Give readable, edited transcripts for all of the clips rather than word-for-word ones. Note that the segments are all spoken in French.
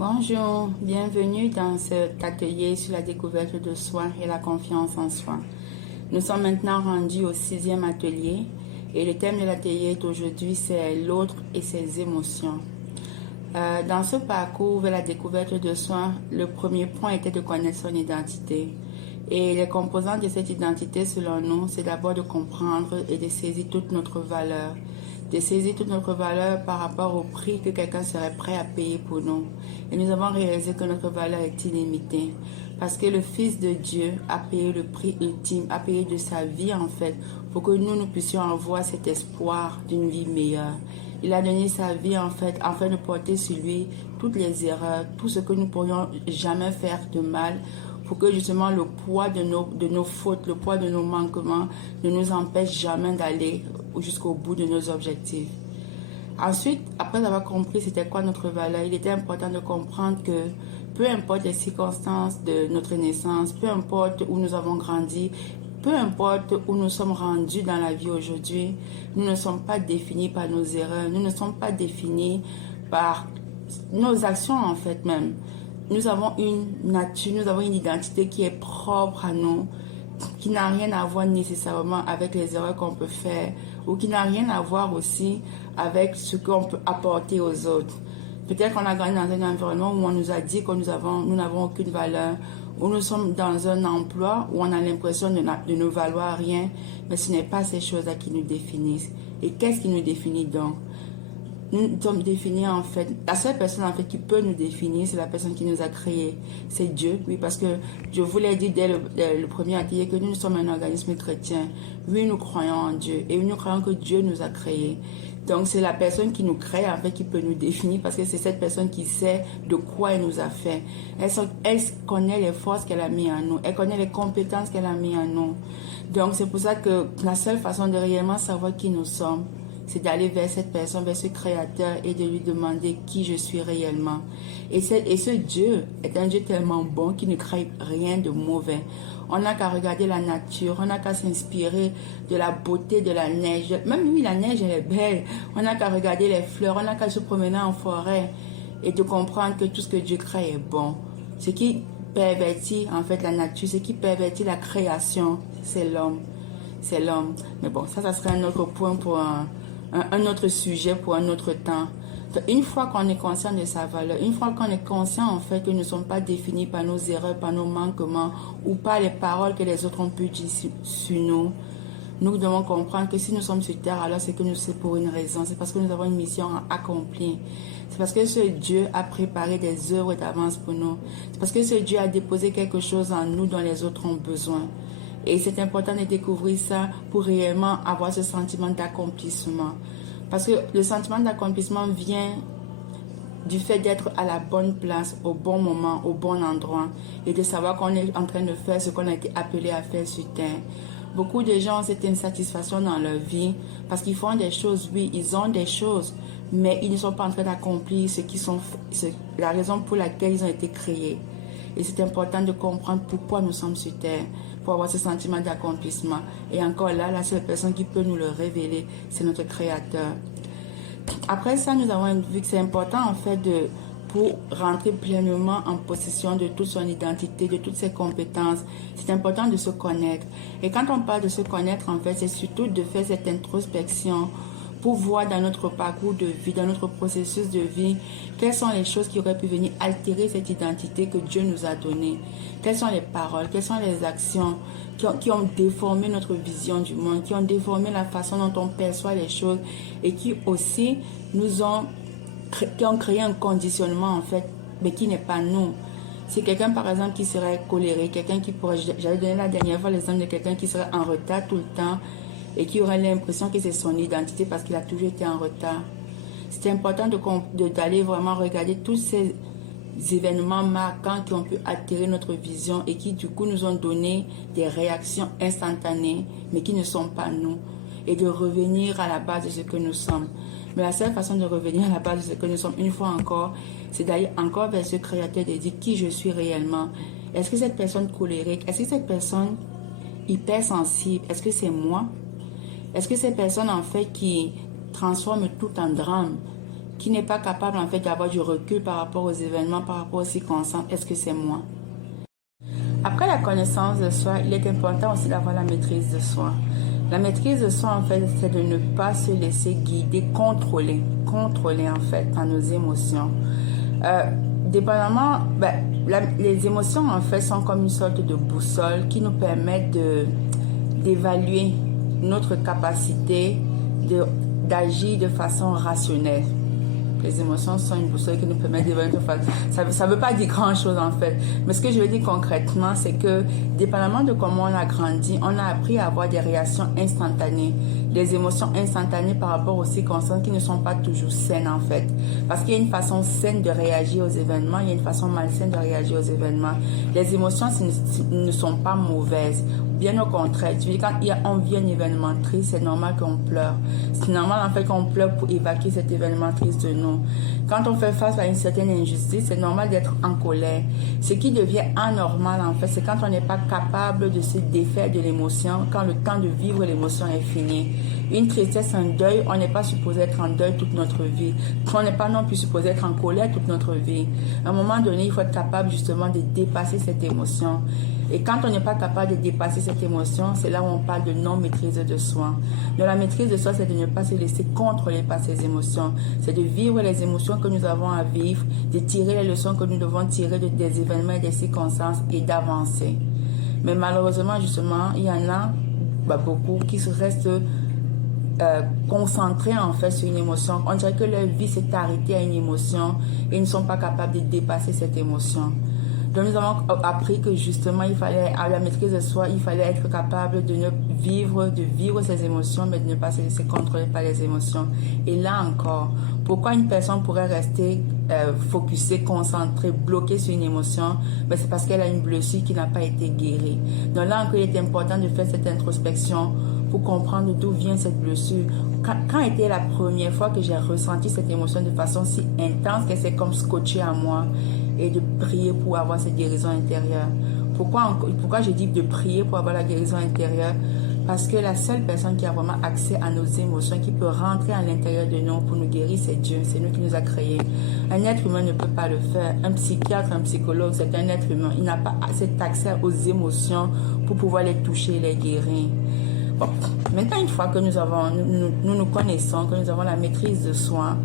Bonjour, bienvenue dans cet atelier sur la découverte de soi et la confiance en soi. Nous sommes maintenant rendus au 6e atelier et le thème de l'atelier d'aujourd'hui c'est l'autre et ses émotions. Dans ce parcours vers la découverte de soi, le premier point était de connaître son identité. Et les composants de cette identité, selon nous, c'est d'abord de comprendre et de saisir toute notre valeur. De saisir toute notre valeur par rapport au prix que quelqu'un serait prêt à payer pour nous. Et nous avons réalisé que notre valeur est illimitée. Parce que le Fils de Dieu a payé le prix ultime, a payé de sa vie en fait, pour que nous puissions avoir cet espoir d'une vie meilleure. Il a donné sa vie en fait, afin de porter sur lui toutes les erreurs, tout ce que nous pourrions jamais faire de mal, pour que justement le poids de nos fautes, le poids de nos manquements ne nous empêche jamais d'aller jusqu'au bout de nos objectifs. Ensuite, après avoir compris c'était quoi notre valeur, il était important de comprendre que peu importe les circonstances de notre naissance, peu importe où nous avons grandi, peu importe où nous sommes rendus dans la vie aujourd'hui, nous ne sommes pas définis par nos erreurs, nous ne sommes pas définis par nos actions en fait même. Nous avons une nature, nous avons une identité qui est propre à nous, qui n'a rien à voir nécessairement avec les erreurs qu'on peut faire ou qui n'a rien à voir aussi avec ce qu'on peut apporter aux autres. Peut-être qu'on a grandi dans un environnement où on nous a dit que nous n'avons aucune valeur, où nous sommes dans un emploi où on a l'impression de ne valoir rien, mais ce n'est pas ces choses-là qui nous définissent. Et qu'est-ce qui nous définit donc? Nous sommes définis en fait, la seule personne en fait qui peut nous définir, c'est la personne qui nous a créés. C'est Dieu, oui, parce que je vous l'ai dit dès le premier atelier que nous sommes un organisme chrétien. Oui, nous croyons en Dieu et nous croyons que Dieu nous a créés. Donc c'est la personne qui nous crée en fait qui peut nous définir parce que c'est cette personne qui sait de quoi elle nous a fait. Elle connaît les forces qu'elle a mis en nous, elle connaît les compétences qu'elle a mis en nous. Donc c'est pour ça que la seule façon de réellement savoir qui nous sommes, c'est d'aller vers cette personne, vers ce créateur et de lui demander qui je suis réellement. Et ce Dieu est un Dieu tellement bon qu'il ne crée rien de mauvais. On n'a qu'à regarder la nature, on n'a qu'à s'inspirer de la beauté de la neige. Même oui, la neige elle est belle. On n'a qu'à regarder les fleurs, on n'a qu'à se promener en forêt et de comprendre que tout ce que Dieu crée est bon. Ce qui pervertit en fait la nature, ce qui pervertit la création, c'est l'homme. C'est l'homme. Mais bon, ça serait un autre point pour un autre sujet pour un autre temps. Donc, une fois qu'on est conscient de sa valeur, une fois qu'on est conscient en fait que nous ne sommes pas définis par nos erreurs, par nos manquements ou par les paroles que les autres ont pu dire sur nous, nous devons comprendre que si nous sommes sur terre, alors c'est pour une raison, c'est parce que nous avons une mission à accomplir. C'est parce que ce Dieu a préparé des œuvres d'avance pour nous. C'est parce que ce Dieu a déposé quelque chose en nous dont les autres ont besoin. Et c'est important de découvrir ça pour réellement avoir ce sentiment d'accomplissement. Parce que le sentiment d'accomplissement vient du fait d'être à la bonne place, au bon moment, au bon endroit. Et de savoir qu'on est en train de faire ce qu'on a été appelé à faire sur terre. Beaucoup de gens ont cette insatisfaction dans leur vie parce qu'ils font des choses, oui, ils ont des choses, mais ils ne sont pas en train d'accomplir la raison pour laquelle ils ont été créés. Et c'est important de comprendre pourquoi nous sommes sur terre, pour avoir ce sentiment d'accomplissement. Et encore là, la seule personne qui peut nous le révéler, c'est notre Créateur. Après ça, nous avons vu que c'est important en fait pour rentrer pleinement en possession de toute son identité, de toutes ses compétences. C'est important de se connaître. Et quand on parle de se connaître, en fait, c'est surtout de faire cette introspection pour voir dans notre parcours de vie, dans notre processus de vie, quelles sont les choses qui auraient pu venir altérer cette identité que Dieu nous a donnée. Quelles sont les paroles, quelles sont les actions qui ont déformé notre vision du monde, qui ont déformé la façon dont on perçoit les choses et qui aussi qui ont créé un conditionnement en fait, mais qui n'est pas nous. C'est quelqu'un par exemple qui serait colérique, quelqu'un qui pourrait, j'avais donné la dernière fois l'exemple de quelqu'un qui serait en retard tout le temps, et qui aurait l'impression que c'est son identité parce qu'il a toujours été en retard. C'est important d'aller vraiment regarder tous ces événements marquants qui ont pu altérer notre vision et qui du coup nous ont donné des réactions instantanées mais qui ne sont pas nous, et de revenir à la base de ce que nous sommes. Mais la seule façon de revenir à la base de ce que nous sommes une fois encore, c'est d'aller encore vers ce créateur et de dire qui je suis réellement. Est-ce que cette personne colérique, est-ce que cette personne hypersensible, est-ce que c'est moi? Est-ce que ces personnes en fait qui transforment tout en drame, qui n'est pas capable en fait d'avoir du recul par rapport aux événements, par rapport aux circonstances, est-ce que c'est moi? Après la connaissance de soi, il est important aussi d'avoir la maîtrise de soi. La maîtrise de soi, en fait, c'est de ne pas se laisser guider, contrôler en fait par nos émotions. Dépendamment, les émotions en fait sont comme une sorte de boussole qui nous permettent d'évaluer notre capacité d'agir de façon rationnelle. Les émotions sont une boussole qui nous permet d'évaluer. Ça ne veut pas dire grand-chose en fait. Mais ce que je veux dire concrètement, c'est que dépendamment de comment on a grandi, on a appris à avoir des réactions instantanées, des émotions instantanées par rapport aux circonstances qui ne sont pas toujours saines en fait. Parce qu'il y a une façon saine de réagir aux événements, il y a une façon malsaine de réagir aux événements. Les émotions ne sont pas mauvaises. Bien au contraire, quand on vit un événement triste, c'est normal qu'on pleure. C'est normal en fait qu'on pleure pour évacuer cet événement triste de nous. Quand on fait face à une certaine injustice, c'est normal d'être en colère. Ce qui devient anormal en fait, c'est quand on n'est pas capable de se défaire de l'émotion, quand le temps de vivre l'émotion est fini. Une tristesse, un deuil, on n'est pas supposé être en deuil toute notre vie. On n'est pas non plus supposé être en colère toute notre vie. À un moment donné, il faut être capable justement de dépasser cette émotion. Et quand on n'est pas capable de dépasser cette émotion, c'est là où on parle de non-maîtrise de soi. Donc la maîtrise de soi, c'est de ne pas se laisser contrôler par ces émotions. C'est de vivre les émotions que nous avons à vivre, de tirer les leçons que nous devons tirer des événements et des circonstances et d'avancer. Mais malheureusement, justement, il y en a beaucoup qui se restent concentrés en fait sur une émotion. On dirait que leur vie s'est arrêtée à une émotion et ils ne sont pas capables de dépasser cette émotion. Donc nous avons appris que justement il fallait, à la maîtrise de soi, il fallait être capable de vivre ses émotions, mais de ne pas se laisser contrôler par les émotions. Et là encore, pourquoi une personne pourrait rester focusée, concentrée, bloquée sur une émotion? Ben, c'est parce qu'elle a une blessure qui n'a pas été guérie. Donc là encore, il est important de faire cette introspection pour comprendre d'où vient cette blessure. Quand était la première fois que j'ai ressenti cette émotion de façon si intense qu'elle s'est comme scotchée à moi, et de prier pour avoir cette guérison intérieure. Pourquoi je dis de prier pour avoir la guérison intérieure? Parce que la seule personne qui a vraiment accès à nos émotions, qui peut rentrer à l'intérieur de nous pour nous guérir, c'est Dieu. C'est nous qui nous a créés. Un être humain ne peut pas le faire. Un psychiatre, un psychologue, c'est un être humain. Il n'a pas cet accès aux émotions pour pouvoir les toucher et les guérir. Bon, maintenant, une fois que nous connaissons, que nous avons la maîtrise de soi,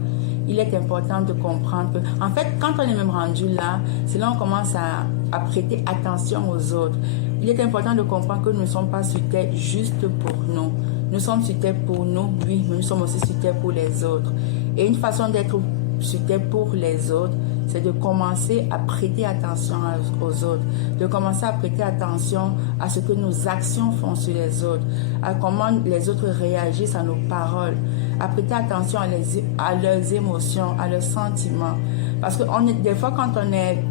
il est important de comprendre que, en fait, quand on est même rendu là, c'est là qu'on commence à prêter attention aux autres. Il est important de comprendre que nous ne sommes pas sur terre juste pour nous. Nous sommes sur terre pour nous, oui, mais nous sommes aussi sur terre pour les autres. Et une façon d'être sur terre pour les autres, c'est de commencer à prêter attention aux autres, de commencer à prêter attention à ce que nos actions font sur les autres, à comment les autres réagissent à nos paroles, à prêter attention à leurs émotions, à leurs sentiments. Parce que des fois, quand on est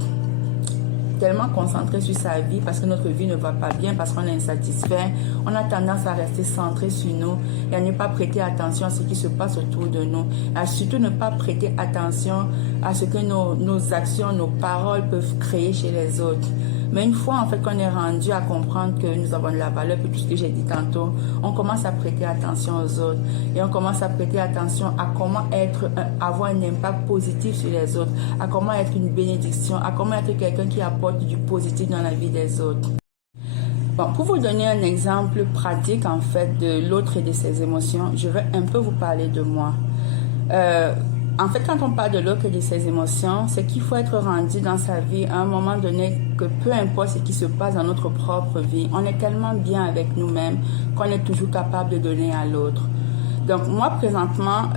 tellement concentré sur sa vie, parce que notre vie ne va pas bien, parce qu'on est insatisfait, on a tendance à rester centré sur nous et à ne pas prêter attention à ce qui se passe autour de nous, à surtout ne pas prêter attention à ce que nos actions, nos paroles peuvent créer chez les autres. Mais une fois en fait qu'on est rendu à comprendre que nous avons de la valeur, puis tout ce que j'ai dit tantôt, on commence à prêter attention aux autres et on commence à prêter attention à comment avoir un impact positif sur les autres, à comment être une bénédiction, à comment être quelqu'un qui apporte du positif dans la vie des autres. Bon, pour vous donner un exemple pratique en fait de l'autre et de ses émotions, je vais un peu vous parler de moi. En fait, quand on parle de l'autre et de ses émotions, c'est qu'il faut être rendu dans sa vie à un moment donné que peu importe ce qui se passe dans notre propre vie, on est tellement bien avec nous-mêmes qu'on est toujours capable de donner à l'autre. Donc moi, présentement,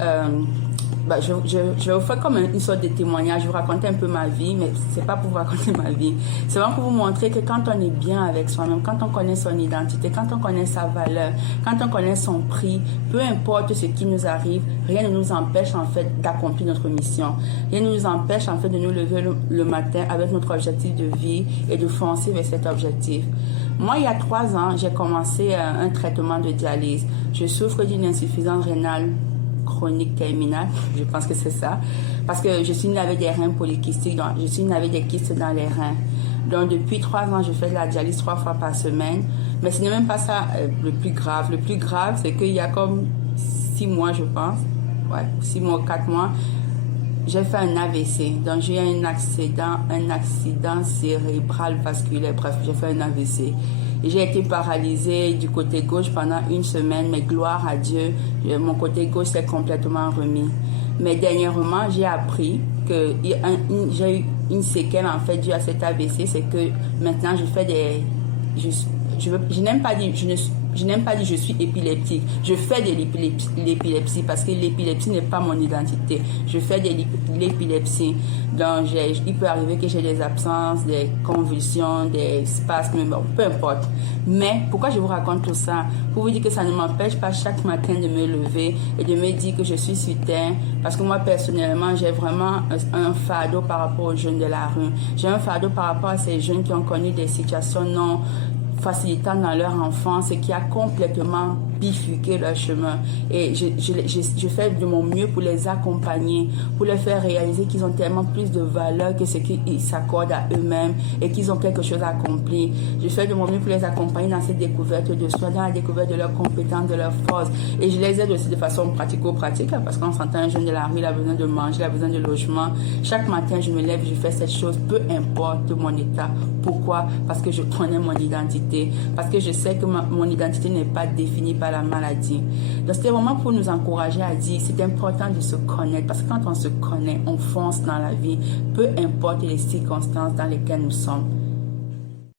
je vais vous faire comme une sorte de témoignage, je vais vous raconter un peu ma vie, mais c'est pas pour vous raconter ma vie. C'est vraiment pour vous montrer que quand on est bien avec soi-même, quand on connaît son identité, quand on connaît sa valeur, quand on connaît son prix, peu importe ce qui nous arrive, rien ne nous empêche en fait d'accomplir notre mission. Rien ne nous empêche en fait de nous lever le matin avec notre objectif de vie et de foncer vers cet objectif. Moi, il y a 3 ans, j'ai commencé un traitement de dialyse. Je souffre d'une insuffisance rénale chronique terminale, je pense que c'est ça, parce que je suis née avec des reins polykystiques, donc je suis née avec des kystes dans les reins. Donc depuis 3 ans, je fais de la dialyse 3 fois par semaine, mais ce n'est même pas ça le plus grave. Le plus grave, c'est qu'il y a comme 6 mois, je pense, 6 mois, 4 mois, j'ai fait un AVC. Donc, j'ai eu un accident cérébral vasculaire. Bref, j'ai fait un AVC. Et j'ai été paralysée du côté gauche pendant 1 semaine, mais gloire à Dieu, mon côté gauche s'est complètement remis. Mais dernièrement, j'ai appris que j'ai eu une séquelle en fait due à cet AVC, c'est que maintenant je fais des... Je n'aime pas dire je suis épileptique. Je fais de l'épilepsie parce que l'épilepsie n'est pas mon identité. Je fais de l'épilepsie. Donc, il peut arriver que j'ai des absences, des convulsions, des spasmes, bon, peu importe. Mais pourquoi je vous raconte tout ça? Pour vous dire que ça ne m'empêche pas chaque matin de me lever et de me dire que je suis sur terre. Parce que moi, personnellement, j'ai vraiment un fardeau par rapport aux jeunes de la rue. J'ai un fardeau par rapport à ces jeunes qui ont connu des situations non facilitant dans leur enfance et qui a complètement bifurqué leur chemin. Et je fais de mon mieux pour les accompagner, pour les faire réaliser qu'ils ont tellement plus de valeur que ce qu'ils s'accordent à eux-mêmes et qu'ils ont quelque chose à accomplir. Je fais de mon mieux pour les accompagner dans cette découverte de soi, dans la découverte de leurs compétences, de leurs forces. Et je les aide aussi de façon pratico-pratique parce qu'on s'entend un jeune de la rue, il a besoin de manger, il a besoin de logement. Chaque matin, je me lève, je fais cette chose, peu importe mon état. Pourquoi? Parce que je connais mon identité. Parce que je sais que mon identité n'est pas définie par la maladie. Donc, c'était vraiment pour nous encourager à dire c'est important de se connaître. Parce que quand on se connaît, on fonce dans la vie. Peu importe les circonstances dans lesquelles nous sommes.